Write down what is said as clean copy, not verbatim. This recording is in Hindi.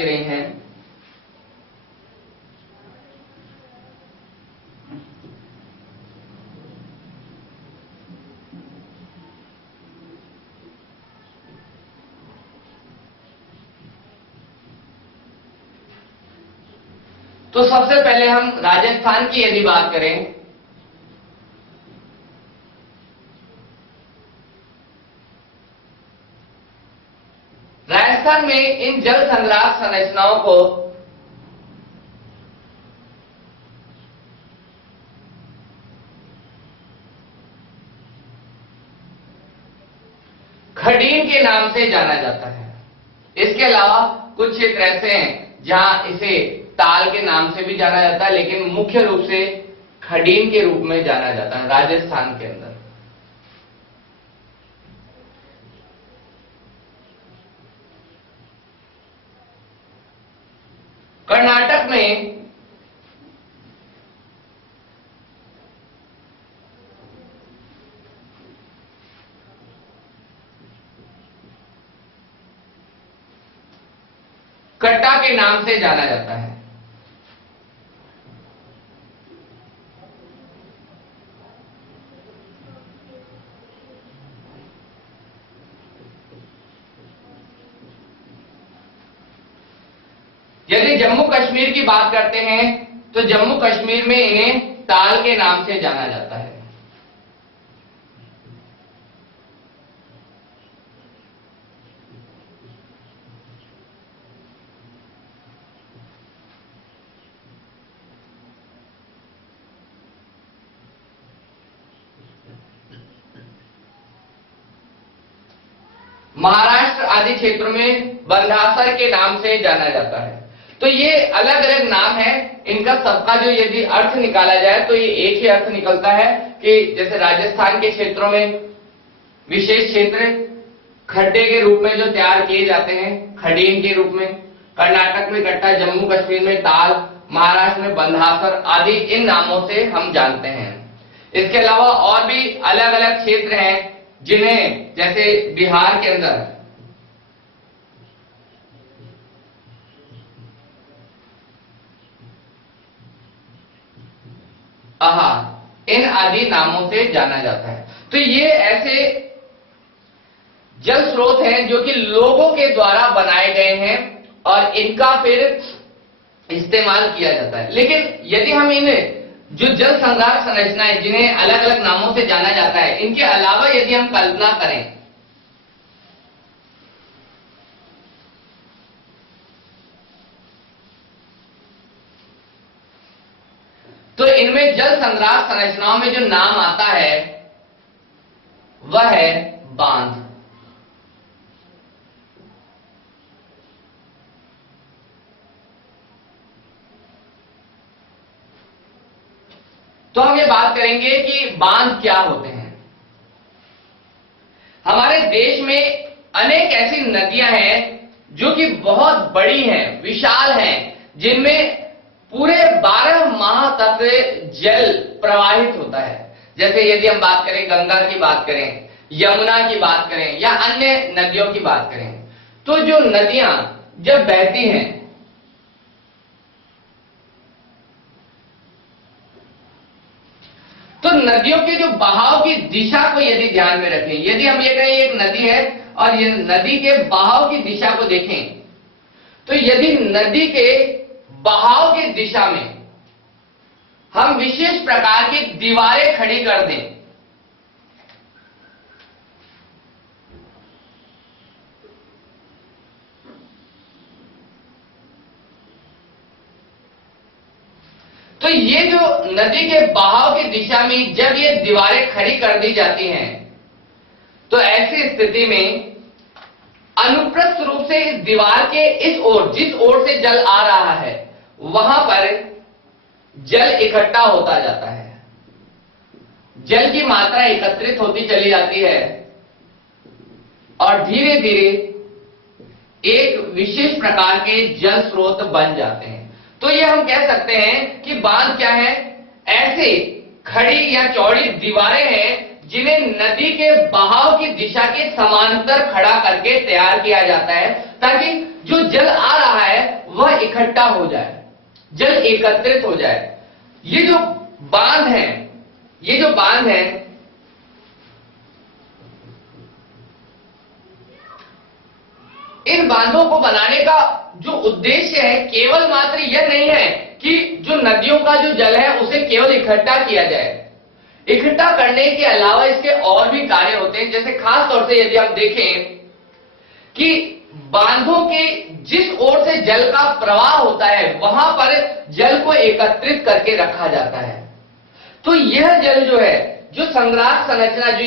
जाती रही हैं। तो सबसे पहले हम राजस्थान की यदि बात करें, राजस्थान में इन जल संग्रह संरचनाओं को खडीन के नाम से जाना जाता है। इसके अलावा कुछ क्षेत्र ऐसे हैं जहां इसे ताल के नाम से भी जाना जाता है, लेकिन मुख्य रूप से खडीन के रूप में जाना जाता है राजस्थान के अंदर। कर्नाटक में कट्टा के नाम से जाना जाता है। यदि जम्मू कश्मीर की बात करते हैं तो जम्मू कश्मीर में इन्हें ताल के नाम से जाना जाता है। महाराष्ट्र आदि क्षेत्रों में बंधासर के नाम से जाना जाता है। तो ये अलग अलग नाम है, इनका सबका जो यदि अर्थ निकाला जाए तो ये एक ही अर्थ निकलता है कि जैसे राजस्थान के क्षेत्रों में विशेष क्षेत्र खड्डे के रूप में जो तैयार किए जाते हैं खडीन के रूप में, कर्नाटक में कट्टा, जम्मू कश्मीर में ताल, महाराष्ट्र में बंधासर आदि इन नामों से हम जानते हैं। इसके अलावा और भी अलग अलग क्षेत्र हैं जिन्हें जैसे बिहार के अंदर इन आदि नामों से जाना जाता है। तो ये ऐसे जल स्रोत हैं जो कि लोगों के द्वारा बनाए गए हैं और इनका फिर इस्तेमाल किया जाता है। लेकिन यदि हम इन जो जल संग्रह संरचनाएं जिन्हें अलग अलग नामों से जाना जाता है, इनके अलावा यदि हम कल्पना करें तो इनमें जल संग्रह संरचनाओं में जो नाम आता है वह है बांध। तो हम ये बात करेंगे कि बांध क्या होते हैं। हमारे देश में अनेक ऐसी नदियां हैं जो कि बहुत बड़ी हैं, विशाल हैं, जिनमें पूरे 12 माह तक जल प्रवाहित होता है। जैसे यदि हम बात करें गंगा की बात करें, यमुना की बात करें या अन्य नदियों की बात करें, तो जो नदियां जब बहती हैं तो नदियों के जो बहाव की दिशा को यदि ध्यान में रखें, यदि हम ये कहें एक नदी है और ये नदी के बहाव की दिशा को देखें, तो यदि नदी के बहाव की दिशा में हम विशेष प्रकार की दीवारें खड़ी कर दें तो ये जो नदी के बहाव की दिशा में जब ये दीवारें खड़ी कर दी जाती हैं तो ऐसी स्थिति में अनुप्रस्थ रूप से इस दीवार के इस ओर, जिस ओर से जल आ रहा है, वहां पर जल इकट्ठा होता जाता है, जल की मात्रा एकत्रित होती चली जाती है और धीरे धीरे एक विशेष प्रकार के जल स्रोत बन जाते हैं। तो ये हम कह सकते हैं कि बांध क्या है? ऐसे खड़ी या चौड़ी दीवारें हैं जिन्हें नदी के बहाव की दिशा के समांतर खड़ा करके तैयार किया जाता है ताकि जो जल आ रहा है वहां इकट्ठा हो जाए, जल एकत्रित हो जाए। ये जो बांध है, इन बांधों को बनाने का जो उद्देश्य है केवल मात्र यह नहीं है कि जो नदियों का जो जल है उसे केवल इकट्ठा किया जाए। इकट्ठा करने के अलावा इसके और भी कार्य होते हैं। जैसे खास तौर से यदि आप देखें कि बांधों के जिस ओर से जल का प्रवाह होता है वहां पर जल को एकत्रित करके रखा जाता है। तो यह जल जो है, जो संग्राहक संरचना जो